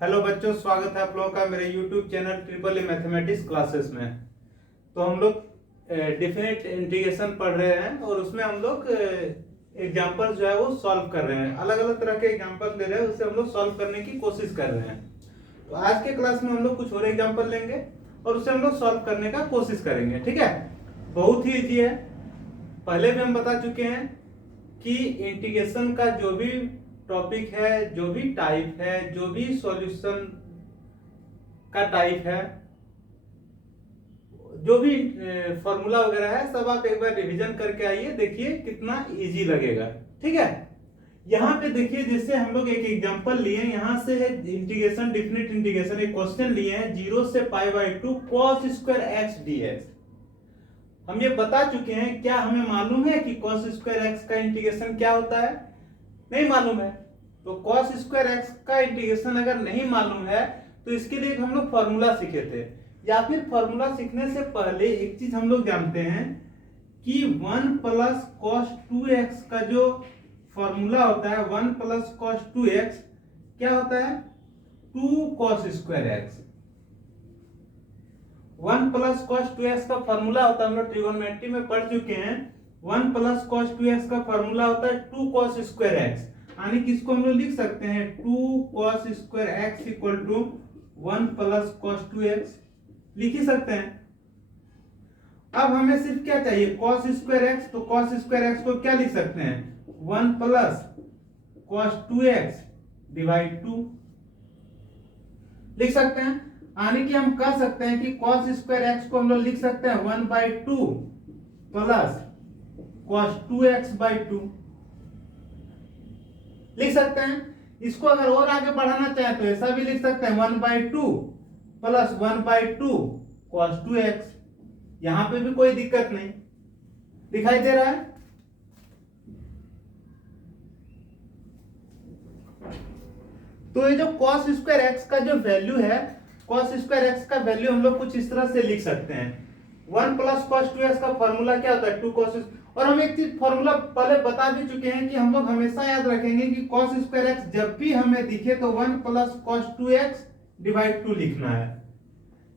Hello बच्चों, स्वागत है आप लोगों का मेरे YouTube channel triple A mathematics classes में। तो हम लोग डिफिनेट इंटीग्रेशन पढ़ रहे हैं और उसमें हम लोग एग्जाम्पल जो है वो सॉल्व कर रहे हैं। अलग अलग तरह के एग्जाम्पल दे रहे हैं, उससे हम लोग सॉल्व करने की कोशिश कर रहे हैं। तो आज के क्लास में हम लोग कुछ और एग्जाम्पल लेंगे और उससे हम लोग सॉल्व करने का कोशिश करेंगे। ठीक है, बहुत ही ईजी है। पहले भी हम बता चुके हैं कि इंटीग्रेशन का जो भी टॉपिक है, जो भी टाइप है, जो भी सॉल्यूशन का टाइप है, जो भी फॉर्मूला वगैरह है, सब आप एक बार रिवीजन करके आइए, देखिए कितना इजी लगेगा। ठीक है, यहाँ पे देखिए, जैसे हम लोग एक एग्जांपल लिए, यहाँ से है इंटीग्रेशन, डिफिनिट इंटीग्रेशन, एक क्वेश्चन लिए हैं 0 से π/2 cos स्क्वायर x dx। हम ये बता चुके हैं। क्या हमें मालूम है कि cos स्क्वायर x का इंटीग्रेशन क्या होता है? नहीं मालूम है। तो cos स्क्वायर x का इंटीग्रेशन अगर नहीं मालूम है तो इसके लिए हम लोग फॉर्मूला सीखे थे, या फिर फॉर्मूला सीखने से पहले एक चीज हम लोग जानते हैं कि 1 प्लस cos 2x का जो फॉर्मूला होता है, 1 प्लस cos 2x क्या होता है? 2 cos square x। 1 plus cos 2x का फॉर्मूला होता है, हम लोग ट्रिगोनोमेट्री में पढ़ चुके हैं। 1 प्लस cos 2x का फॉर्मूला होता है 2 cos स्क्वायर x। यानी कि इसको हम लोग लिख सकते हैं 2 cos square x equal to 1 plus cos 2x, लिख ही सकते हैं। अब हमें सिर्फ क्या चाहिए? cos square x। तो cos स्क्वायर x को क्या लिख सकते हैं? 1 प्लस cos 2x डिवाइड 2 लिख सकते हैं। यानी कि हम कह सकते हैं कि cos स्क्वायर x को हम लोग लिख सकते हैं 1/2 प्लस cos 2x/2 लिख सकते हैं। इसको अगर और आगे बढ़ाना चाहे तो ऐसा भी लिख सकते हैं 1/2 प्लस 1/2 cos 2x। यहां पे भी कोई दिक्कत नहीं, दिखाई दे रहा है। तो ये जो cos स्क्वायर x का जो वैल्यू है, cos स्क्वायर x का वैल्यू हम लोग कुछ इस तरह से लिख सकते हैं। 1 प्लस cos 2x का फॉर्मूला क्या होता है? 2 cos। और हम एक चीज फॉर्मूला पहले बता भी चुके हैं कि हम लोग हमेशा याद रखेंगे कि cos स्क्वायर x जब भी हमें दिखे तो 1 प्लस cos 2x डिवाइड 2 लिखना है।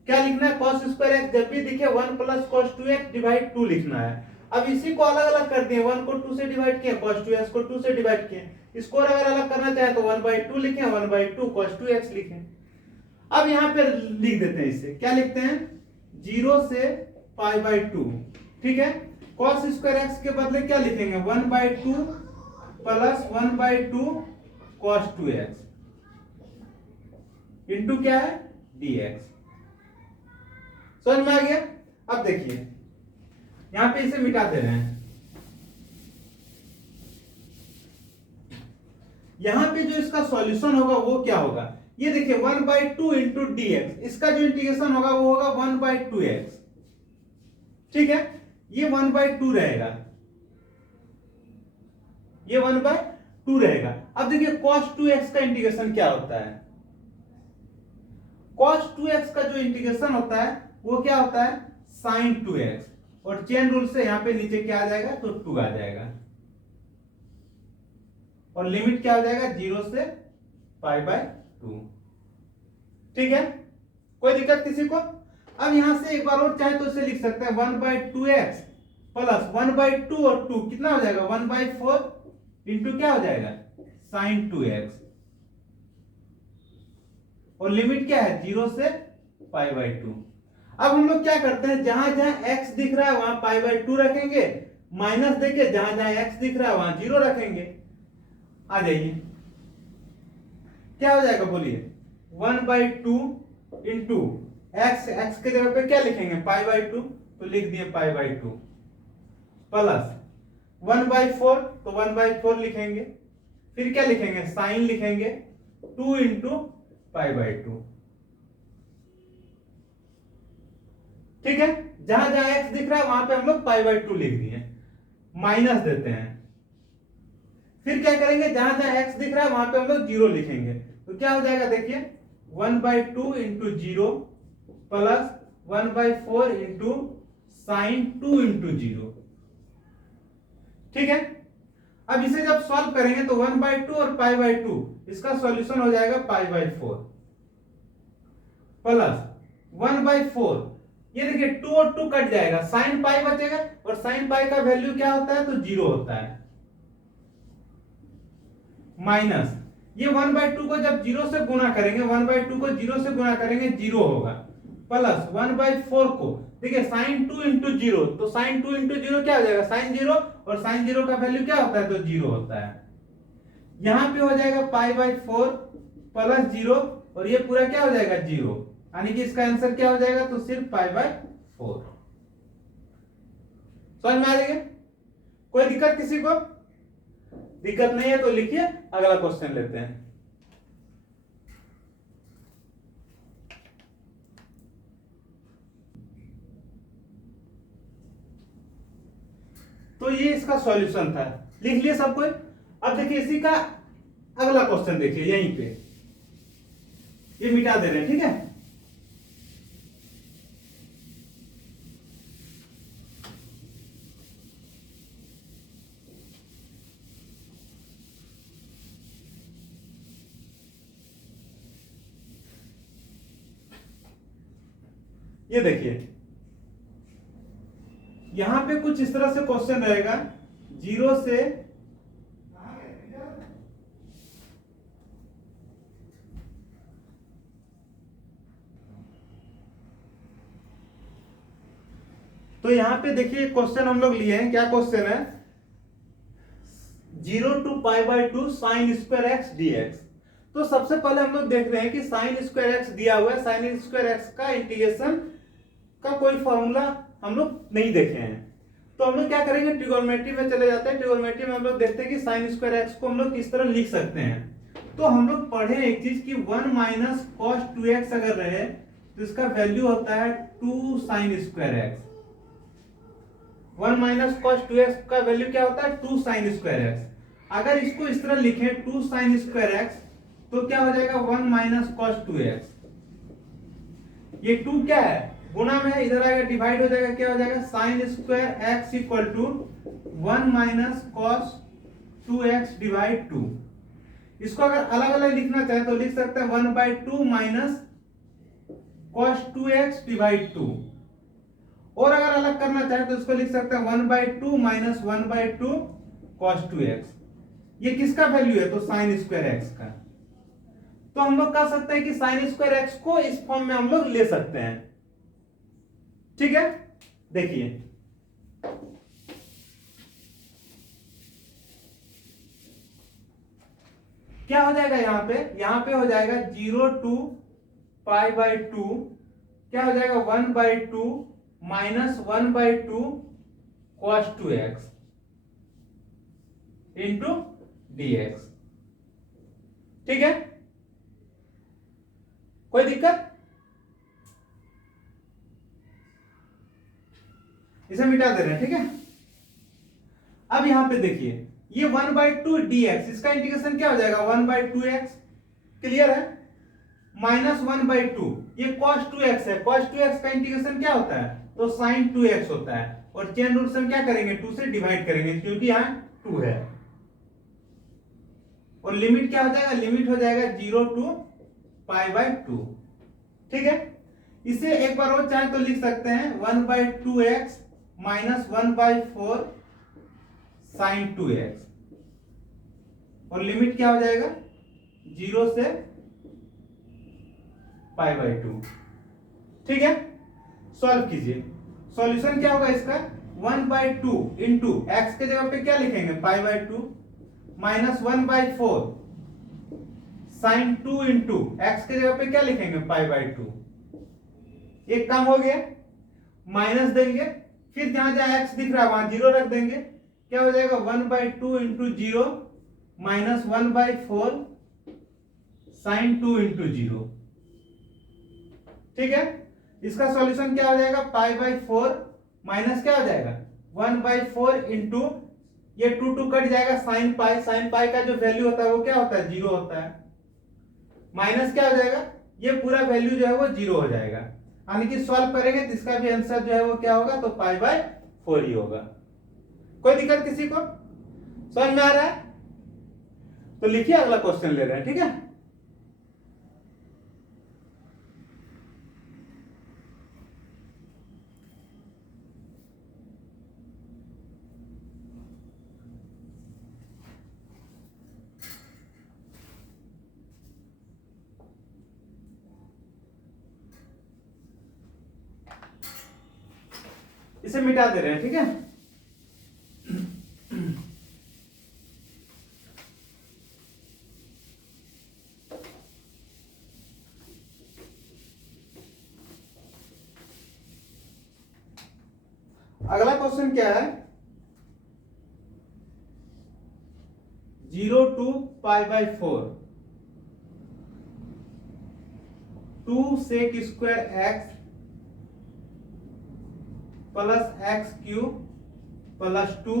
क्या लिखना है? cos स्क्वायर x जब भी दिखे 1 प्लस cos 2x डिवाइड 2 लिखना है। अब इसी को अलग अलग कर दिए, 1 को 2 से डिवाइड किए, cos 2x को 2 से डिवाइड किए। इसको अगर अलग करना चाहे तो 1/2 लिखें, 1/2 cos 2x लिखें। अब यहां पे लिख देते हैं, इसे क्या लिखते हैं? 0 से π/2। ठीक है, cos स्क्वायर x के बदले क्या लिखेंगे? 1/2 प्लस 1/2 cos 2x इंटू क्या है? dx। समझ में आ गया? अब देखिए, यहां पे इसे मिटा दे रहे हैं। यहां पे जो इसका सॉल्यूशन होगा वो क्या होगा? ये देखिए 1/2 इंटू dx, इसका जो इंटीग्रेशन होगा वो होगा 1/2x। ठीक है, ये 1/2 रहेगा, ये 1/2 रहेगा। अब देखिए cos 2x का इंटीग्रेशन क्या होता है? cos 2x का जो इंटीग्रेशन होता है वो क्या होता है? sin 2x। और चेन रूल से यहां पे नीचे क्या आ जाएगा? तो 2 आ जाएगा। और लिमिट क्या हो जाएगा? 0 से π/2। ठीक है, कोई दिक्कत किसी को? अब यहां से एक बार और चाहे तो इसे लिख सकते हैं 1/2x प्लस 1/2 और 2 कितना हो जाएगा? 1/4 इंटू क्या हो जाएगा? sin 2x। और लिमिट क्या है? 0 से π/2। अब हम लोग क्या करते हैं, जहां जहां x दिख रहा है वहां π/2 रखेंगे, माइनस देके जहां जहां x दिख रहा है वहां 0 रखेंगे। आ जाइए, क्या हो जाएगा बोलिए? 1/2 इंटू x के जगह पे क्या लिखेंगे? π/2, तो लिख दिए π/2 प्लस 1/4, तो 1/4 लिखेंगे। फिर क्या लिखेंगे? साइन लिखेंगे 2 इंटू π/2। ठीक है, जहां जहां x दिख रहा है वहां पे हम लोग π/2 लिख दिए, माइनस देते हैं। फिर क्या करेंगे? जहां जहां x दिख रहा है वहां पे हम लोग 0 लिखेंगे। तो क्या हो जाएगा? देखिए 1/2 into 0 plus 1/4 into sine 2 into 0। ठीक है, अब इसे जब सॉल्व करेंगे तो 1/2 और π/2 इसका सॉल्यूशन हो जाएगा π/4। प्लस 1/4, ये देखिए 2 और 2 कट जाएगा, साइन पाई बचेगा, और साइन पाई का वैल्यू क्या होता है, तो 0 होता है, माइनस ये 1/2 को जब 0 से गुणा करेंगे, 1/2 को 0 से गुणा करेंगे 0 होगा, प्लस 1/4 को देखिए साइन 2 इंटू 0, तो साइन 2 इंटू 0 क्या हो जाएगा, साइन 0, और साइन 0 का वैल्यू क्या होता है, तो 0 होता है। यहां पे हो जाएगा π/4 प्लस 0, और ये पूरा क्या हो जाएगा 0, यानी कि इसका आंसर क्या हो जाएगा, तो सिर्फ π/4। समझ में आ जाएगा? कोई दिक्कत किसी को? दिक्कत नहीं है तो लिखिए, अगला क्वेश्चन लेते हैं। तो ये इसका सॉल्यूशन था, लिख लिए सब कोई। अब देखिए इसी का अगला क्वेश्चन देखिए, यहीं पे ये मिटा दे रहे हैं, ठीक है। ये देखिए यहां पे कुछ इस तरह से क्वेश्चन रहेगा, 0 से तो यहां पे देखिए क्वेश्चन हम लोग लिए हैं, क्या क्वेश्चन है, 0 to π/2 sin square x dx। तो सबसे पहले हम लोग देख रहे हैं कि साइन स्क्वायर एक्स दिया हुआ है, साइन स्क्वायर एक्स का इंटीग्रेशन का कोई फॉर्मूला हम लोग नहीं देखे हैं, तो हम लोग क्या करेंगे, ट्रिगोनोमेट्री में चले जाते हैं। ट्रिगोनोमेट्री में हम लोग देखते हैं कि साइन स्क्वायर एक्स को हम लोग किस तरह लिख सकते हैं। तो हम लोग पढ़े एक चीज कि 1 माइनस कॉस 2x अगर रहे तो इसका वैल्यू होता है 2 sign square x. 1 minus cos 2x का वैल्यू क्या होता है, 2 साइन स्क्वायर एक्स। अगर इसको इस तरह लिखें 2 साइन स्क्वायर एक्स, तो क्या हो जाएगा 1 माइनस कॉस 2x। ये 2 क्या है, गुणा में है, इधर आएगा डिवाइड हो जाएगा, क्या हो जाएगा sine square x equal to 1 minus cos 2x divide 2। इसको अगर अलग अलग लिखना चाहे तो लिख सकते हैं 1/2 माइनस कॉस 2x डिवाइड 2, और अगर अलग करना चाहे तो इसको लिख सकते हैं 1/2 माइनस 1/2 कॉस 2x। ये किसका वैल्यू है, तो साइन स्क्वायर एक्स का। तो हम लोग कह सकते हैं कि साइन स्क्वायर एक्स को इस फॉर्म में हम लोग ले सकते हैं, ठीक है। देखिए क्या हो जाएगा, यहां पे हो जाएगा 0 to π/2, क्या हो जाएगा 1/2 minus 1/2 cos 2x into dx, ठीक है। कोई दिक्कत? इसे मिटा दे रहे हैं, ठीक है। अब यहां पे देखिए ये 1/2 dx, इसका इंटीग्रेशन क्या हो जाएगा 1/2x, क्लियर है, माइनस 1/2, ये cos 2x है, cos 2x का इंटीग्रेशन क्या होता है, तो sin 2x होता है, और चेन रूल से हम क्या करेंगे 2 से डिवाइड करेंगे क्योंकि यहाँ 2 है, और लिमिट क्या हो जाएगा, लिमिट हो जाएगा 0 to π/2, ठीक है। इसे एक बार और चाहे तो लिख सकते हैं 1/2x माइनस 1/4 sin 2x, और लिमिट क्या हो जाएगा 0 से π/2, ठीक है। सॉल्व कीजिए, सॉल्यूशन क्या होगा इसका 1/2 इंटू एक्स के जगह पे क्या लिखेंगे π/2 माइनस 1/4 sin 2 इंटू एक्स के जगह पे क्या लिखेंगे π/2, एक काम हो गया, माइनस देंगे, फिर जहां जहां एक्स दिख रहा है वहां 0 रख देंगे, क्या हो जाएगा 1/2 इंटू 0 माइनस 1/4 sin 2 इंटू 0, ठीक है। इसका सॉल्यूशन क्या हो जाएगा π/4 माइनस क्या हो जाएगा 1/4 इंटू ये 2 कट जाएगा sin पाई का जो वैल्यू होता है वो क्या होता है 0 होता है, माइनस क्या हो जाएगा, ये पूरा वैल्यू जो है वो 0 हो जाएगा, यानी कि सॉल्व करेंगे तो इसका भी आंसर जो है वो क्या होगा, तो π/4 ही होगा। कोई दिक्कत किसी को? समझ में आ रहा है? तो लिखिए, अगला क्वेश्चन ले रहे हैं, ठीक है। इसे मिटा दे रहे हैं, ठीक है। अगला क्वेश्चन क्या है, 0 to π/4 2 sec square x plus x cube plus 2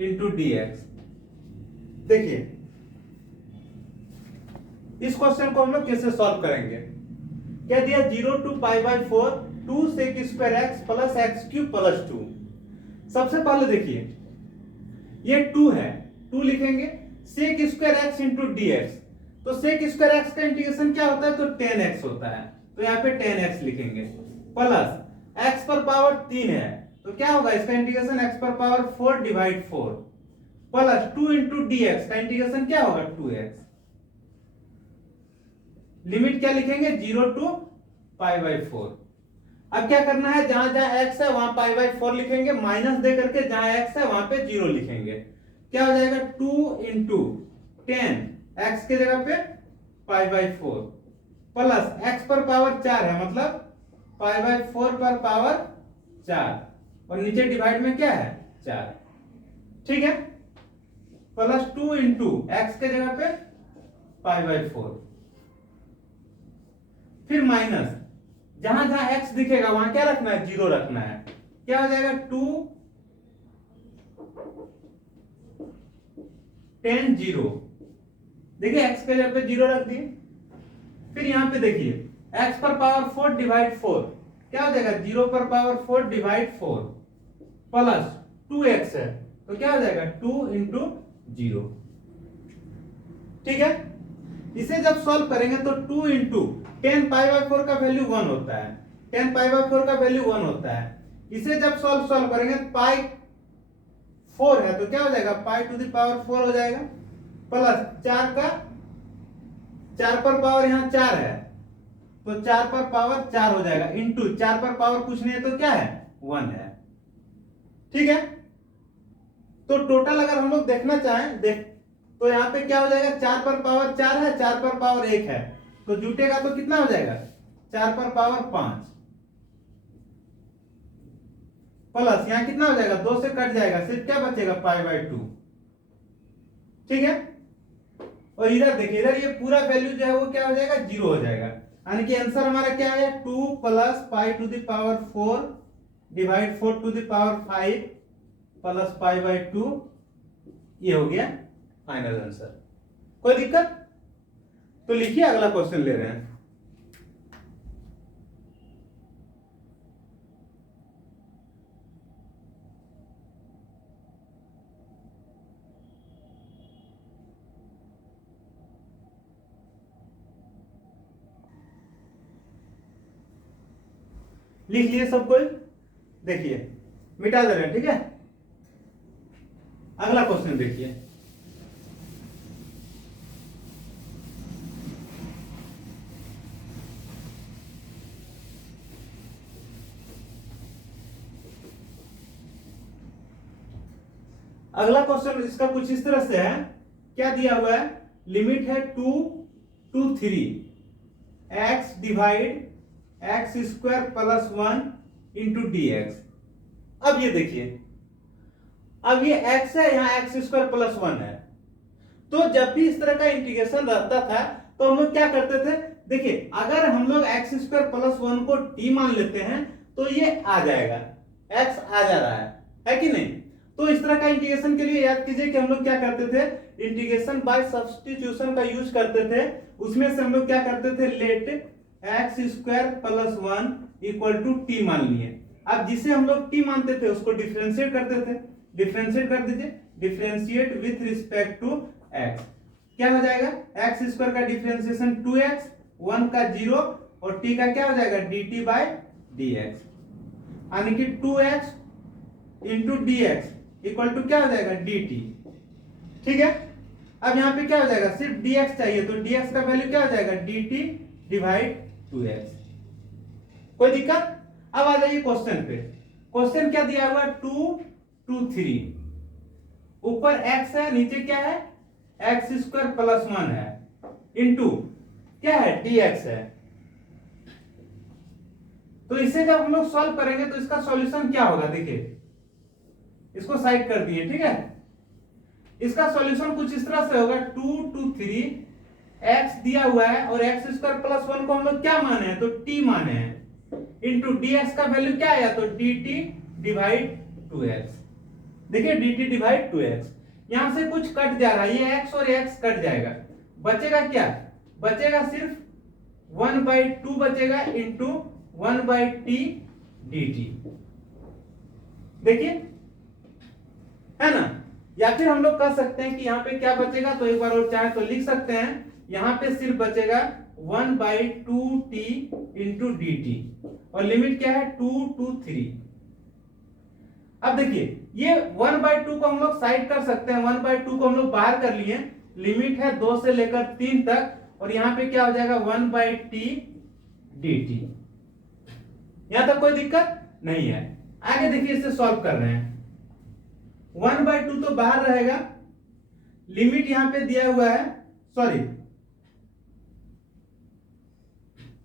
into dx। देखिए इस क्वेश्चन को हम लोग कैसे सॉल्व करेंगे। क्या दिया, 0 to π/4 2 sec square x plus x cube plus 2। सबसे पहले देखिए ये 2 है, 2 लिखेंगे, sec square x into dx, तो sec स्क्वायर x का इंटीग्रेशन क्या होता है, तो 10x होता है, तो यहाँ पे 10x लिखेंगे, प्लस x पर पावर 3 है, तो क्या होगा इसका इंटीग्रेशन x पर power 4 divide 4, plus 2 into dx का इंटीग्रेशन क्या होगा 2x। लिमिट क्या लिखेंगे, 0 to π/4। अब क्या करना है, जहां जहां x है वहां π/4 लिखेंगे, माइनस दे करके जहां x है वहां पे 0 लिखेंगे। क्या हो जाएगा, 2 इंटू 10 x के जगह पे π/4 प्लस x पर पावर 4 है, मतलब π/4 पर पावर 4 और नीचे डिवाइड में क्या है 4, ठीक है, प्लस 2 इंटू एक्स के जगह पे π/4, फिर माइनस जहां जहां x दिखेगा वहां क्या रखना है, 0 रखना है। क्या हो जाएगा, 2 10 0, देखिए x के जगह पे 0 रख दिए। फिर यहां पे देखिए x पर पावर 4 डिवाइड 4, क्या हो जाएगा, 0 पर पावर 4 डिवाइड 4 प्लस 2x है, तो क्या हो जाएगा 2 इंटू 0, ठीक है। इसे जब सॉल्व करेंगे तो 2 इंटू 10 π/4 का वैल्यू 1 होता है, 10 π/4 का वैल्यू 1 होता है। इसे जब सॉल्व करेंगे पाई 4 है, तो क्या हो जाएगा पाई टू द पावर 4 हो जाएगा, प्लस 4 पर पावर यहाँ 4 है, तो 4 पर पावर 4 हो जाएगा, इंटू 4 पर पावर कुछ नहीं है तो क्या है 1 है, ठीक है। तो टोटल अगर हम लोग देखना चाहें तो यहाँ पे क्या हो जाएगा, 4 पर पावर 4 है, 4 पर पावर 1 है, तो जुटेगा तो कितना हो जाएगा 4 पर पावर 5 प्लस यहाँ कितना हो जाएगा 2 से कट जाएगा, सिर्फ क्या बचेगा π/2, ठीक है। और इधर देखिए, इधर ये पूरा वैल्यू जो है वो क्या हो जाएगा 0 हो जाएगा, यानी कि आंसर हमारा क्या है 2 plus pi to the power 4 divide 4 to the power 5 plus π/2, ये हो गया फाइनल आंसर। कोई दिक्कत, तो लिखिए अगला क्वेश्चन ले रहे हैं। लिख लिए सब कोई, देखिए मिटा दे रहे हैं, ठीक है। अगला क्वेश्चन देखिए, अगला क्वेश्चन इसका कुछ इस तरह से है, क्या दिया हुआ है, लिमिट है 2 to 3 x divide x square plus 1 into dx। अब ये देखिए, अब ये x है, यहाँ एक्स स्क्वायर प्लस 1 है, तो जब भी इस तरह का इंटीग्रेशन रहता था तो हम लोग क्या करते थे, देखिए अगर हम लोग एक्स स्क्वायर प्लस 1 को t मान लेते हैं तो ये आ जाएगा, x आ जा रहा है कि नहीं। तो इस तरह का इंटीग्रेशन के लिए याद कीजिए कि हम लोग क्या करते थे, इंटीग्रेशन बाय सब्स्टिट्यूशन का यूज करते थे। उसमें से हम लोग क्या करते थे, let x square plus 1 equal to t मान लिए। अब जिसे हम लोग टी मानते थे उसको डिफरेंशिएट करते थे, डिफरेंशिएट कर दीजिए, differentiate with respect to x, क्या हो जाएगा एक्स स्क्वायर का डिफरेंशिएशन 2x, 1 का 0 और t का क्या हो जाएगा dt बाय dx, यानी कि 2x into dx equal to क्या हो जाएगा dt, ठीक है। अब यहाँ पे क्या हो जाएगा, सिर्फ dx चाहिए, तो dx का वैल्यू क्या हो जाएगा dt डिवाइड 2x। कोई दिक्कत। अब आ जाइए क्वेश्चन पे, क्वेश्चन क्या दिया हुआ है 2 2 3, ऊपर x है नीचे क्या है x स्क्वायर प्लस 1 है इंटू क्या है dx है। तो इसे जब हम लोग सॉल्व करेंगे तो इसका सॉल्यूशन क्या होगा, देखिए इसको साइड कर दिए, ठीक है। इसका सॉल्यूशन कुछ इस तरह से होगा 2 2 3, x दिया हुआ है और x स्क्वायर प्लस 1 को हम लोग क्या माने हैं, तो t माने हैं, इंटू dx का वैल्यू क्या आया, तो dt डिवाइड 2x। देखिए dt डिवाइड 2x, यहां से कुछ कट जा रहा है, ये x और x कट जाएगा, बचेगा क्या, बचेगा सिर्फ 1/2 बचेगा इंटू 1/t dt। देखिए है ना। या फिर हम लोग कह सकते हैं कि यहाँ पे क्या बचेगा, तो एक बार और चाहे तो लिख सकते हैं, यहाँ पे सिर्फ बचेगा 1/2t इंटू dt और लिमिट क्या है 2 2 3। अब देखिए ये 1/2 को हम लोग साइड कर सकते हैं, 1/2 को हम लोग बाहर कर लिए, लिमिट है 2 से लेकर 3 तक और यहाँ पे क्या हो जाएगा 1/t dt। यहां तक कोई दिक्कत नहीं है। आगे देखिए इसे सॉल्व कर रहे हैं, 1/2 तो बाहर रहेगा, लिमिट यहां पे दिया हुआ है, सॉरी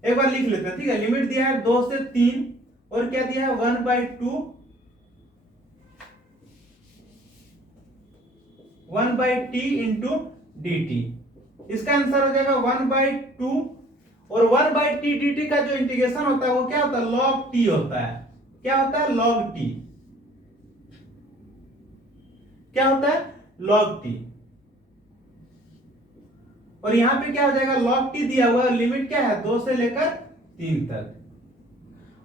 एक बार लिख लेते हैं, ठीक है। लिमिट दिया है 2 से 3 और क्या दिया है 1/t इंटू dt। इसका आंसर हो जाएगा 1/2 और 1/t dt का जो इंटीग्रेशन होता है वो क्या होता है log t होता है। क्या होता है log t, क्या होता है log t। और यहां पे क्या हो जाएगा log t दिया हुआ है, लिमिट क्या है 2 से लेकर 3 तक।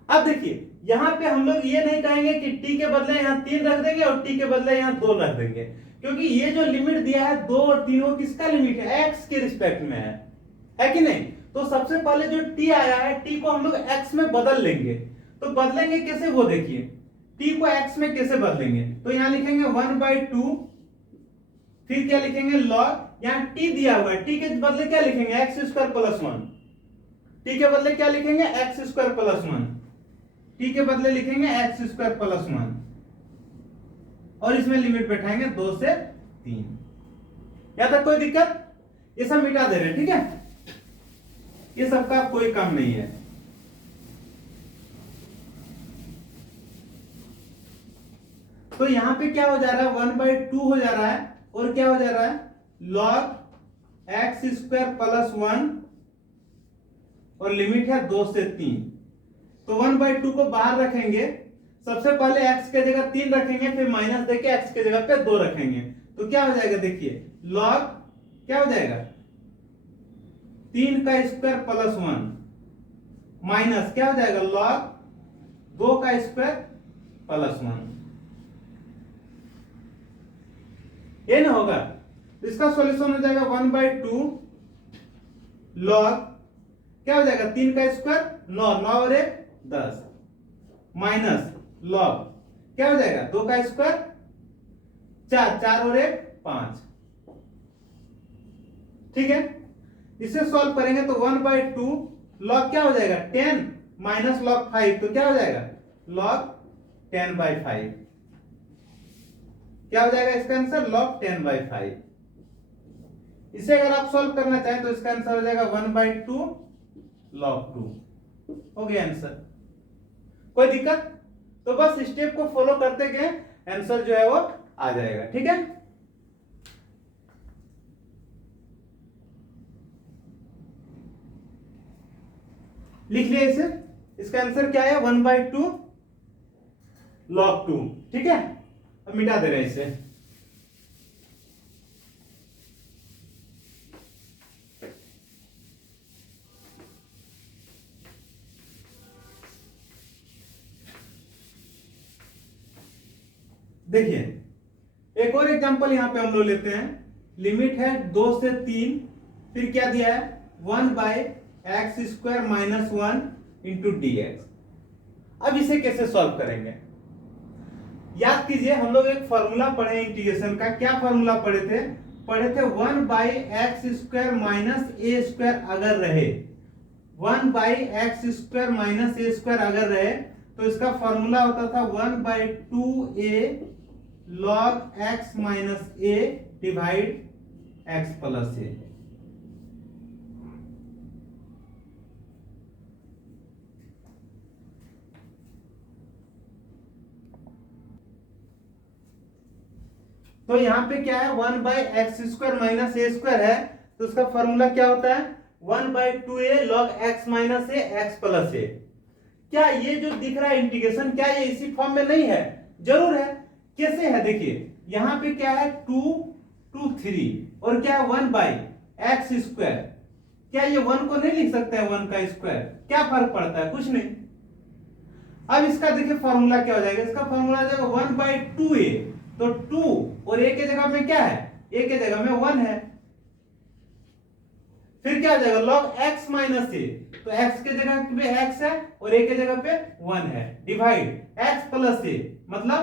अब देखिए यहां पे हम लोग ये नहीं कहेंगे कि t के बदले यहां 3 रख देंगे और t के बदले यहां 2 रख देंगे, क्योंकि ये जो लिमिट दिया है 2 और 3 वो किसका लिमिट है, x के रिस्पेक्ट में है कि नहीं। तो सबसे पहले जो t आया है t को हम लोग x में बदल लेंगे। तो बदलेंगे कैसे वो देखिए, t को x में कैसे बदलेंगे, तो यहां लिखेंगे 1/2, फिर क्या लिखेंगे log, यहां t दिया हुआ है, t के बदले क्या लिखेंगे x स्क्वायर प्लस 1, t के बदले क्या लिखेंगे x स्क्वायर प्लस 1, t के बदले लिखेंगे x स्क्वायर प्लस 1 और इसमें लिमिट बैठाएंगे 2 से 3। यहां तक कोई दिक्कत, ये सब मिटा दे रहे हैं, ठीक है, ये सबका कोई काम नहीं है। तो यहां पे क्या हो जा रहा है 1/2 हो जा रहा है और क्या हो जा रहा है log x स्क्वायर प्लस 1 और लिमिट है 2 से 3। तो 1/2 को बाहर रखेंगे, सबसे पहले x के जगह 3 रखेंगे, फिर माइनस देके x के जगह पे 2 रखेंगे, तो क्या हो जाएगा देखिए log क्या हो जाएगा 3 का स्क्वायर प्लस 1 माइनस क्या हो जाएगा log 2 का स्क्वायर प्लस 1, ये ना होगा। तो इसका सॉल्यूशन हो जाएगा 1/2 log क्या हो जाएगा 3 का स्क्वायर 9, 9 और 1 10 माइनस log क्या हो जाएगा 2 का स्क्वायर 4, 4 और 1 5, ठीक है। इसे सॉल्व करेंगे तो 1/2 log क्या हो जाएगा 10 माइनस log 5, तो क्या हो जाएगा log 10/5। क्या हो जाएगा इसका आंसर log 10/5। इसे अगर आप सॉल्व करना चाहें तो इसका आंसर हो जाएगा 1/2 log 2, हो गया आंसर। कोई दिक्कत, तो बस स्टेप को फॉलो करते गए आंसर जो है वो आ जाएगा, ठीक है। लिख लिया इसे, इसका आंसर क्या है 1/2 log 2, ठीक है। अब मिटा दे रहे हैं इसे। देखिए एक और एग्जांपल यहां पे हम लोग लेते हैं, लिमिट है 2 से 3, फिर क्या दिया है 1/x square minus 1 into dx। अब इसे कैसे सॉल्व करेंगे, याद कीजिए हम लोग एक फॉर्मूला पढ़े इंटीग्रेशन का, क्या फॉर्मूला पढ़े थे 1/x स्क्वायर माइनस ए स्क्वायर अगर रहे, 1/x स्क्वायर माइनस ए स्क्वायर अगर रहे तो इसका फॉर्मूला होता था 1/2a log x minus a divide x plus a। तो यहाँ पे क्या है 1/x² माइनस a स्क्वायर है, तो उसका फॉर्मूला क्या होता है 1/2a log x minus a x plus a। क्या ये जो दिख रहा है इंटीग्रेशन, क्या ये इसी फॉर्म में नहीं है? जरूर है। कैसे है देखिए, यहाँ पे क्या है 2 2 3 और क्या है 1/x²। क्या ये 1 को नहीं लिख सकते हैं 1 का स्क्वायर? क्या फर्क पड़ता है? कुछ नहीं। अब इसका देखिए फॉर्मूला क्या हो जाएगा, इसका फॉर्मूला आ जाएगा 1/2a, तो 2 और a के जगह में क्या है, a के जगह में 1 है। फिर क्या हो जाएगा log x माइनस a, तो x के जगह पे x है और a के जगह पे 1 है, डिवाइड x प्लस a, मतलब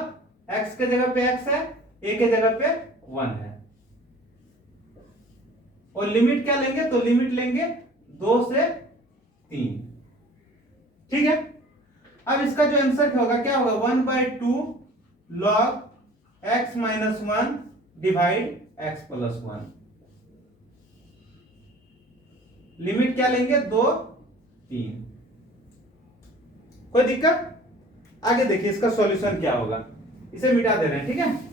x के जगह पे x है, a के जगह पे 1 है। और लिमिट क्या लेंगे, तो लिमिट लेंगे 2 से 3। ठीक है। अब इसका जो आंसर होगा क्या होगा 1/2 log x minus 1 divide x plus 1। Limit क्या लेंगे 2 3। कोई दिक्कत? आगे देखिए इसका सॉल्यूशन क्या होगा, इसे मिटा दे रहे हैं। ठीक है।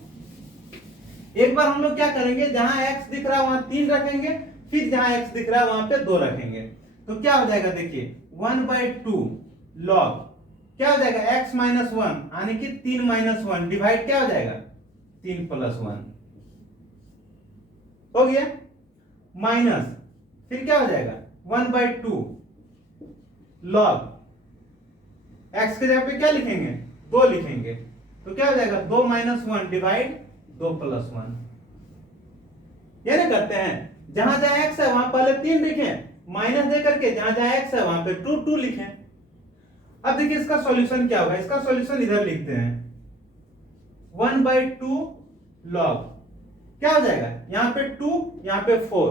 एक बार हम लोग क्या करेंगे, जहां x दिख रहा है वहां 3 रखेंगे, फिर जहां x दिख रहा है वहां पे 2 रखेंगे। तो क्या हो जाएगा देखिए 1/2 log क्या हो जाएगा x माइनस 1 यानी कि 3 माइनस 1 डिवाइड क्या हो जाएगा 3 प्लस 1 हो गया, माइनस फिर क्या हो जाएगा 1/2 log x के जगह पे क्या लिखेंगे 2 लिखेंगे, तो क्या हो जाएगा 2 माइनस 1 डिवाइड 2 प्लस 1। ये ना करते हैं, जहां जहां x है वहां पहले 3 लिखें, माइनस दे करके जहां जहां x है वहां पे 2 2 लिखें। अब देखिए इसका सॉल्यूशन क्या होगा, इसका सॉल्यूशन इधर लिखते हैं 1/2 log क्या हो जाएगा, यहां पे 2 यहां पे 4,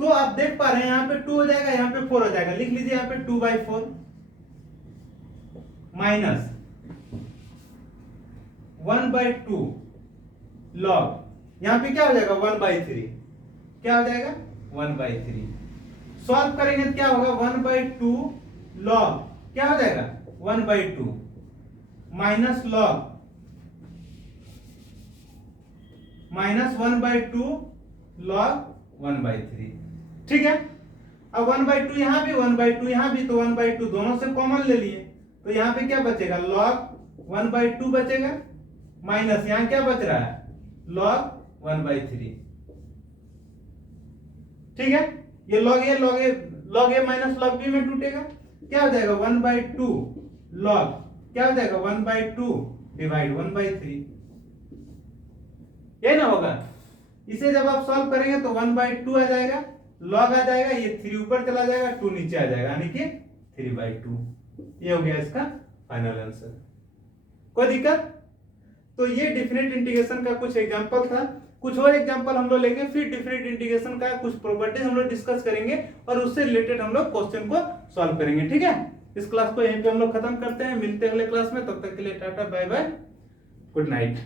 तो आप देख पा रहे हैं यहां पे 2 हो जाएगा यहां पे 4 हो जाएगा, लिख लीजिए यहां पे 2/4 माइनस 1/2 log यहां पे क्या हो जाएगा 1/3, क्या हो जाएगा 1/3। सॉल्व करेंगे तो क्या होगा 1/2 log क्या हो जाएगा 1/2 माइनस log माइनस 1/2 log 1/3। ठीक है। अब 1/2 यहां भी 1/2 यहां भी, तो 1/2 दोनों से कॉमन ले लिए, तो यहां पे क्या बचेगा log 1/2 बचेगा, माइनस यहां क्या बच रहा है log 1/3। ठीक है। ये log a minus log b में टूटेगा, क्या हो जाएगा 1/2 log क्या हो जाएगा 1/2 डिवाइड 1/3। ये ना होगा, इसे जब आप सॉल्व करेंगे तो 1/2 आ जाएगा, log आ जाएगा, ये 3 ऊपर चला जाएगा, 2 नीचे आ जाएगा, यानी कि 3/2। ये हो गया इसका फाइनल आंसर। कोई दिक्कत? तो ये डिफिनेट इंटीग्रेशन का कुछ एग्जांपल था। कुछ और एग्जांपल हम लोग लेंगे, फिर डिफिनेट इंटीग्रेशन का कुछ प्रॉपर्टीज हम लोग डिस्कस करेंगे और उससे रिलेटेड हम लोग क्वेश्चन को सॉल्व करेंगे। ठीक है। इस क्लास को यहीं पे हम लोग खत्म करते हैं, मिलते हैं अगले क्लास में, तब तक के लिए tata bye bye, good night.